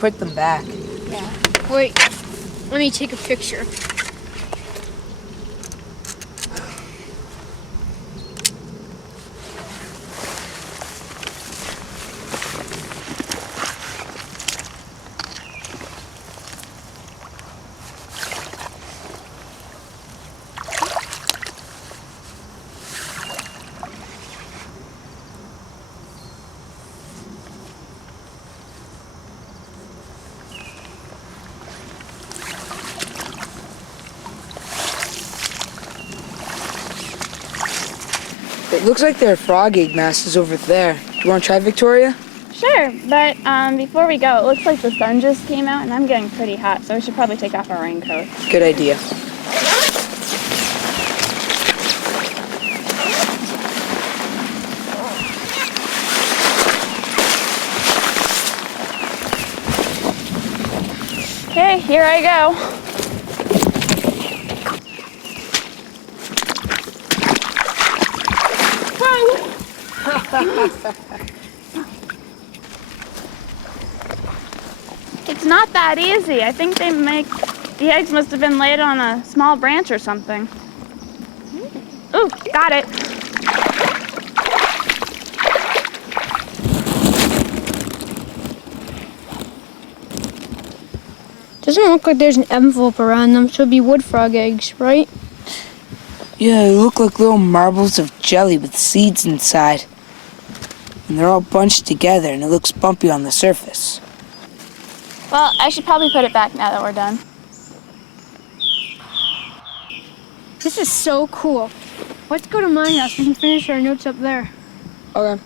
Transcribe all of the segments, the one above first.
put them back. Yeah. Wait, let me take a picture. It looks like there are frog egg masses over there. Do you want to try, Victoria? Sure, but before we go, it looks like the sun just came out and I'm getting pretty hot, so we should probably take off our raincoat. Good idea. Okay, here I go. It's not that easy. I think the eggs must have been laid on a small branch or something. Ooh, got it. Doesn't look like there's an envelope around them, so it'd be wood frog eggs, right? Yeah, they look like little marbles of jelly with seeds inside. And they're all bunched together, and it looks bumpy on the surface. Well, I should probably put it back now that we're done. This is so cool. Let's go to my house. We can finish our notes up there. Okay.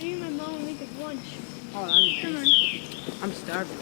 Me and my mom will make us lunch. Oh, Come on. I'm starving.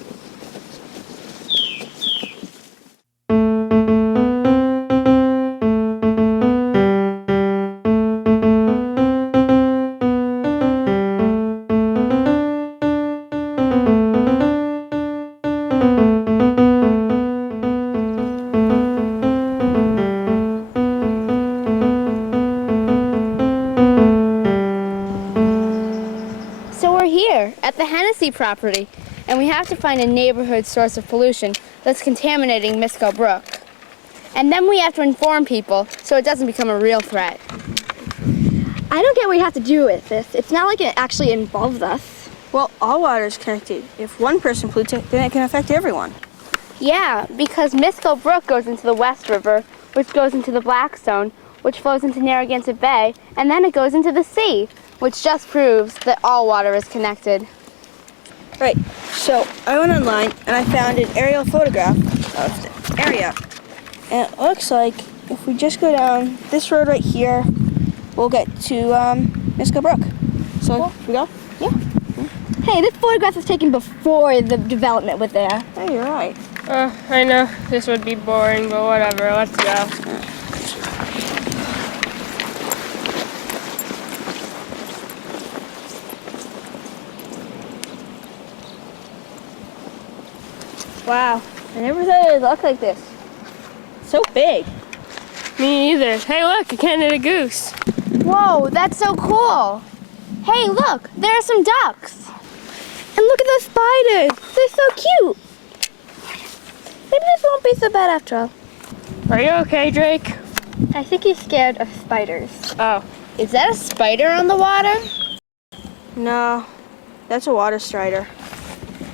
So we're here at the Hennessy property, and we have to find a neighborhood source of pollution that's contaminating Miscoe Brook. And then we have to inform people so it doesn't become a real threat. I don't get what you have to do with this. It's not like it actually involves us. Well, all water is connected. If one person pollutes it, then it can affect everyone. Yeah, because Miscoe Brook goes into the West River, which goes into the Blackstone, which flows into Narragansett Bay, and then it goes into the sea, which just proves that all water is connected. Right, so I went online and I found an aerial photograph of the area. And it looks like if we just go down this road right here, we'll get to Miscoe Brook. So, Cool. we go? Yeah. Hey, this photograph was taken before the development was there. Hey, you're right. I know this would be boring, but whatever, let's go. Wow, I never thought it would look like this. So big. Me either. Hey, look, a Canada goose. Whoa, that's so cool! Hey, look, there are some ducks! And look at those spiders. They're so cute. Maybe this won't be so bad after all. Are you okay, Drake? I think he's scared of spiders. Oh. Is that a spider on the water? No, that's a water strider.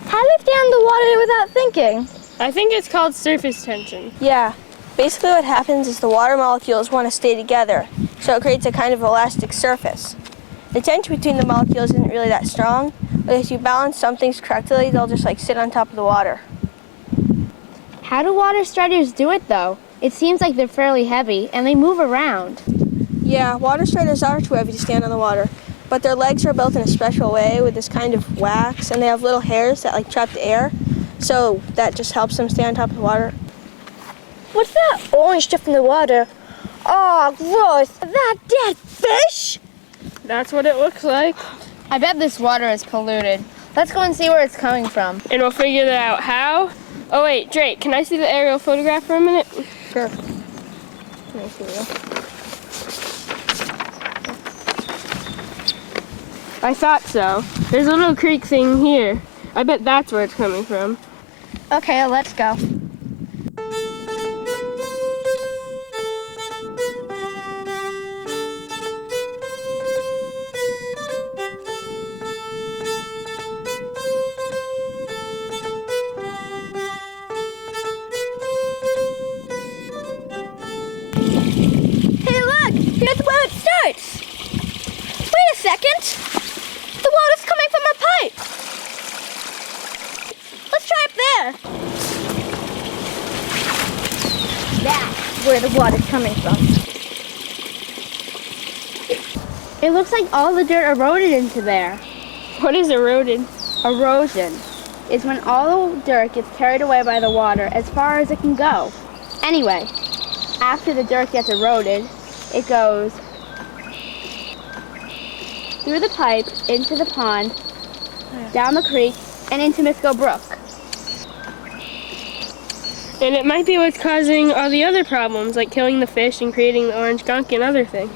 How do they stay underwater without thinking? I think it's called surface tension. Yeah, basically what happens is the water molecules want to stay together, so it creates a kind of elastic surface. The tension between the molecules isn't really that strong, but if you balance some things correctly, they'll just like sit on top of the water. How do water striders do it, though? It seems like they're fairly heavy, and they move around. Yeah, water striders are too heavy to stand on the water, but their legs are built in a special way with this kind of wax, and they have little hairs that like trap the air, so that just helps them stay on top of the water. What's that orange stuff in the water? Oh, gross. Is that dead fish? That's what it looks like. I bet this water is polluted. Let's go and see where it's coming from. And we'll figure that out how Oh wait, Drake, can I see the aerial photograph for a minute? Sure. I thought so. There's a little creek thing here. I bet that's where it's coming from. Okay, let's go. Hey, look! Here's where it starts. Wait a second. The water's coming from a pipe. Let's try up there. That's where the water's coming from. It looks like all the dirt eroded into there. What is eroded? Erosion is when all the dirt gets carried away by the water as far as it can go. Anyway, after the dirt gets eroded, it goes through the pipe, into the pond, down the creek, and into Miscoe Brook. And it might be what's causing all the other problems, like killing the fish and creating the orange gunk and other things.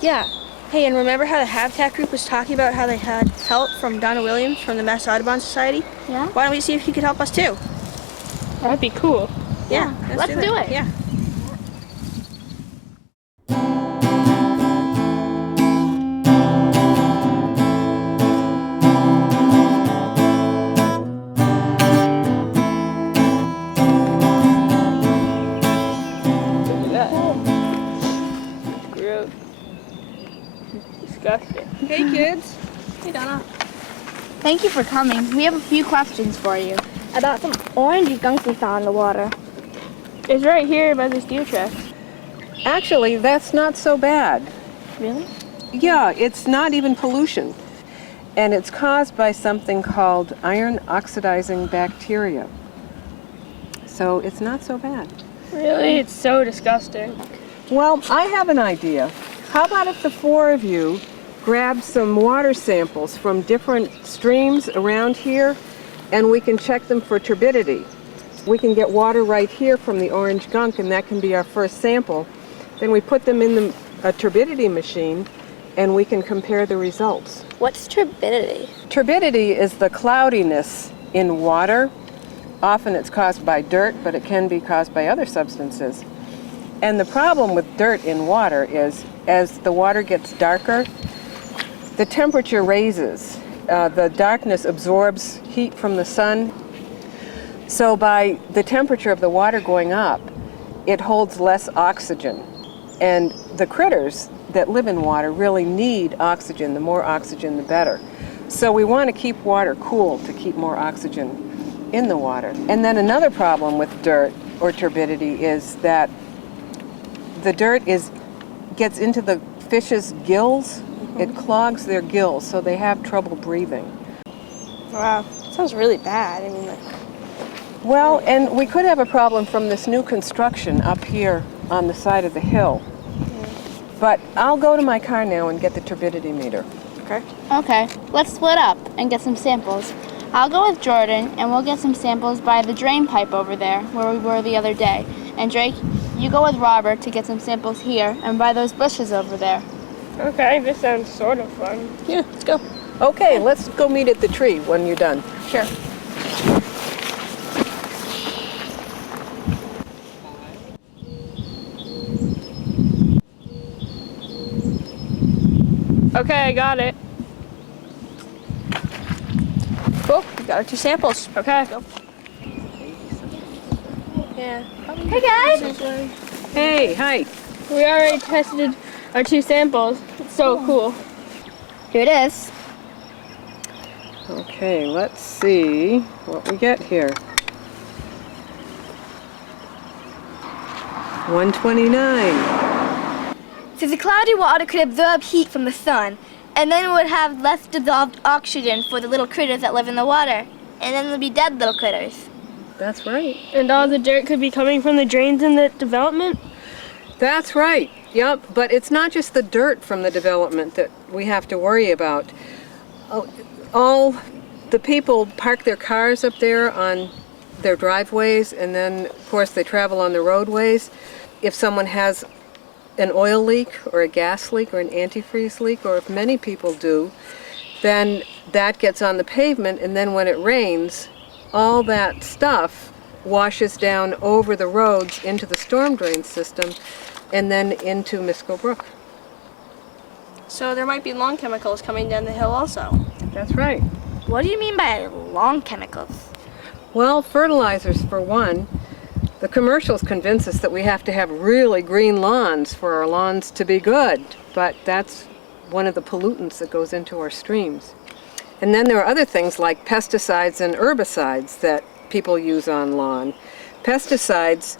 Yeah. Hey, and remember how the Habitat group was talking about how they had help from Donna Williams from the Mass Audubon Society? Yeah? Why don't we see if he could help us too? That'd be cool. Yeah, let's do it. Yeah. Look at that. Gross. Disgusting. Hey, kids. Hey, Donna. Thank you for coming. We have a few questions for you. About some orange gunk we found in the water. It's right here by this deer track. Actually, that's not so bad. Really? Yeah, it's not even pollution. And it's caused by something called iron oxidizing bacteria. So it's not so bad. Really? It's so disgusting. Well, I have an idea. How about if the four of you grab some water samples from different streams around here, and we can check them for turbidity. We can get water right here from the orange gunk, and that can be our first sample. Then we put them in a turbidity machine, and we can compare the results. What's turbidity? Turbidity is the cloudiness in water. Often it's caused by dirt, but it can be caused by other substances. And the problem with dirt in water is, as the water gets darker, the temperature raises. The darkness absorbs heat from the sun. So by the temperature of the water going up, it holds less oxygen. And the critters that live in water really need oxygen. The more oxygen, the better. So we want to keep water cool to keep more oxygen in the water. And then another problem with dirt or turbidity is that the dirt gets into the fish's gills. It clogs their gills, so they have trouble breathing. Wow. Sounds really bad. I mean, like, Well, and we could have a problem from this new construction up here on the side of the hill. But I'll go to my car now and get the turbidity meter. okay. Okay, let's split up and get some samples. I'll go with Jordan, and we'll get some samples by the drain pipe over there, where we were the other day. And Drake, you go with Robert to get some samples here, and by those bushes over there. Okay, this sounds sort of fun. Yeah, let's go. Okay, let's go meet at the tree when you're done. Sure. Okay, I got it. Cool. We got our two samples. Okay. Yeah. Hey guys! Hey, hi. We already tested our two samples. It's so cool. Here it is. Okay, let's see what we get here. 129. So the cloudy water could absorb heat from the sun, and then it would have less dissolved oxygen for the little critters that live in the water. And then there'll be dead little critters. That's right. And all the dirt could be coming from the drains in the development? That's right. Yep, but it's not just the dirt from the development that we have to worry about. All the people park their cars up there on their driveways, and then, of course, they travel on the roadways. If someone has an oil leak or a gas leak or an antifreeze leak, or if many people do, then that gets on the pavement, and then when it rains, all that stuff washes down over the roads into the storm drain system and then into Miscoe Brook. So there might be lawn chemicals coming down the hill also. That's right. What do you mean by lawn chemicals? Well, fertilizers for one. The commercials convince us that we have to have really green lawns for our lawns to be good, but that's one of the pollutants that goes into our streams. And then there are other things like pesticides and herbicides that people use on lawn. Pesticides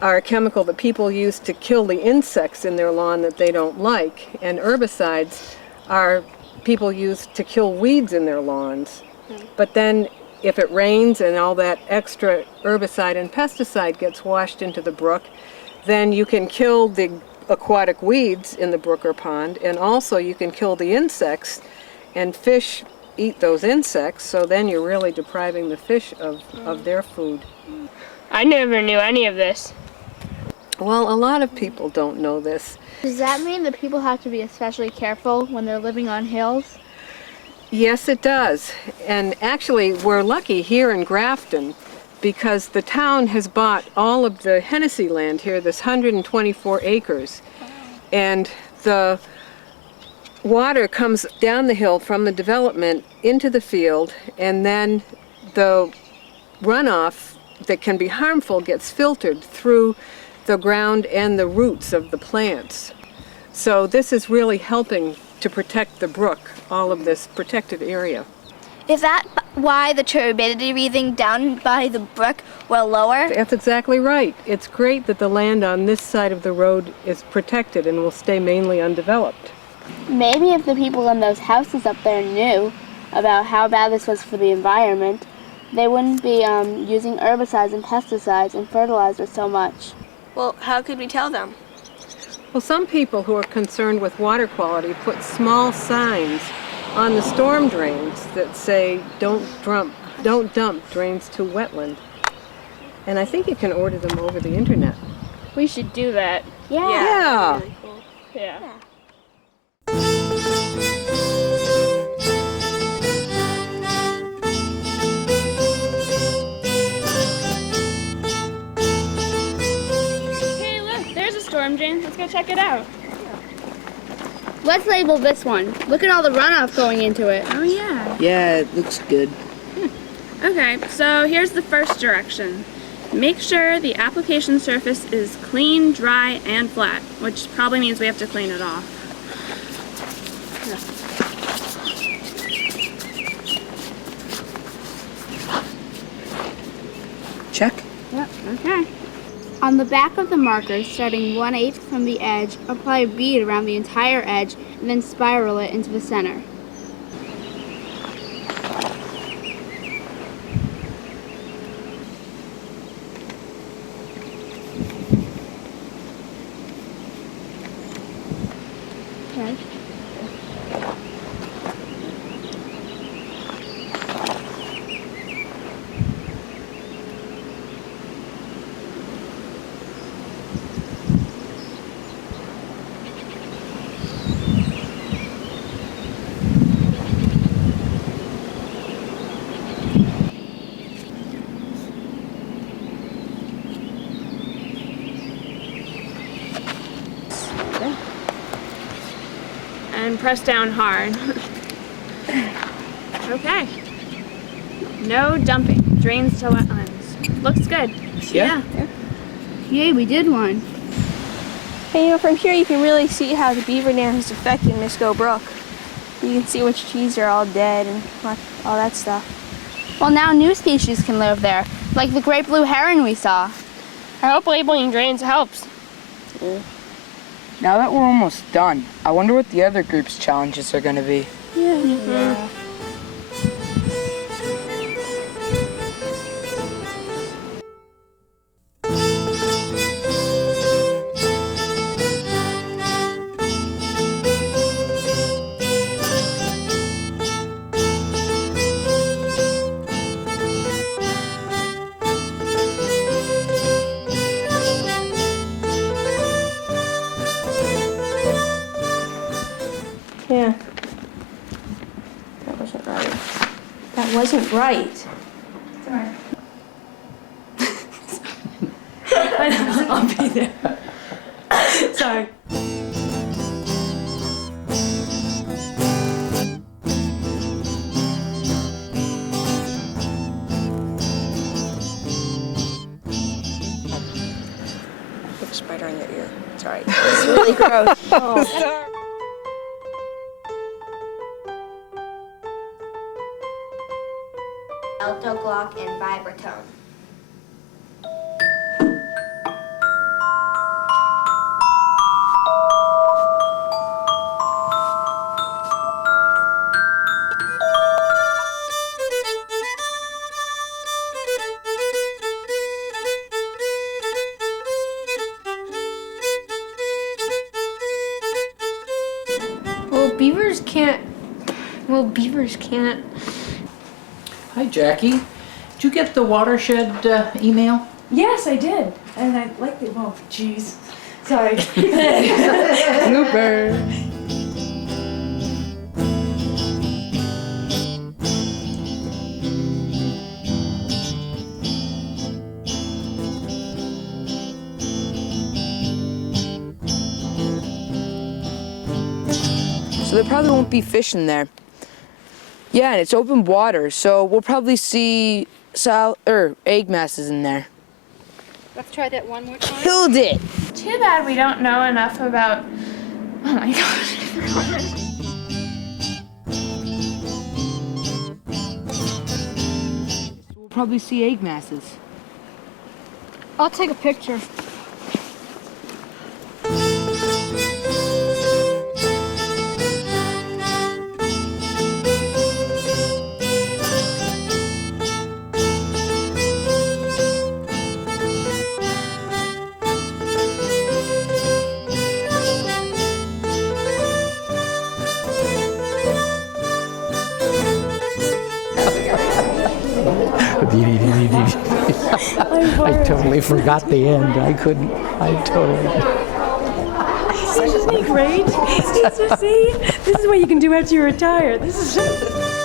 are a chemical that people use to kill the insects in their lawn that they don't like, and herbicides are people use to kill weeds in their lawns. But then if it rains and all that extra herbicide and pesticide gets washed into the brook, then you can kill the aquatic weeds in the brook or pond, and also you can kill the insects, and fish eat those insects, so then you're really depriving the fish of their food. I never knew any of this. Well, a lot of people don't know this. Does that mean that people have to be especially careful when they're living on hills? Yes, it does. And actually, we're lucky here in Grafton because the town has bought all of the Hennessy land here, this 124 acres. And the water comes down the hill from the development into the field, and then the runoff that can be harmful gets filtered through the ground and the roots of the plants. So this is really helping to protect the brook, all of this protected area. Is that why the turbidity reading down by the brook were lower? That's exactly right. It's great that the land on this side of the road is protected and will stay mainly undeveloped. Maybe if the people in those houses up there knew about how bad this was for the environment, they wouldn't be using herbicides and pesticides and fertilizers so much. Well, how could we tell them? Well, some people who are concerned with water quality put small signs on the storm drains that say, don't dump drains to wetland. And I think you can order them over the internet. We should do that. Yeah. Really cool. Yeah. Hey, look, there's a storm drain. Let's go check it out. Let's label this one. Look at all the runoff going into it. Oh, yeah. Yeah, it looks good. Okay, so here's the first direction. Make sure the application surface is clean, dry, and flat, which probably means we have to clean it off. Check. Yep, okay. On the back of the marker, starting 1/8 from the edge, apply a bead around the entire edge and then spiral it into the center. Okay. And press down hard. Okay. No dumping. Drains to wetlands. Looks good. Yeah. Yay, we did one. And from here you can really see how the beaver dam is affecting Miscoe Brook. You can see which trees are all dead and all that stuff. Well, now new species can live there, like the great blue heron we saw. I hope labeling drains helps. Now that we're almost done, I wonder what the other group's challenges are going to be. Yeah. wasn't right. I'll be there. Sorry. Put a spider on your ear. Sorry. It's really gross. Oh. Alto, Glock, and Vibratone. Beavers can't. Hi, Jackie. Did you get the watershed email? Yes, I did. And I like the, oh, jeez. Sorry. Blooper. So there probably won't be fish in there. Yeah, and it's open water, so we'll probably see egg masses in there. Let's try that one more time. Killed it! Too bad we don't know enough about... Oh my gosh. We'll probably see egg masses. I'll take a picture. I totally forgot the end. I totally. Isn't he great? See, this is what you can do after you retire. This is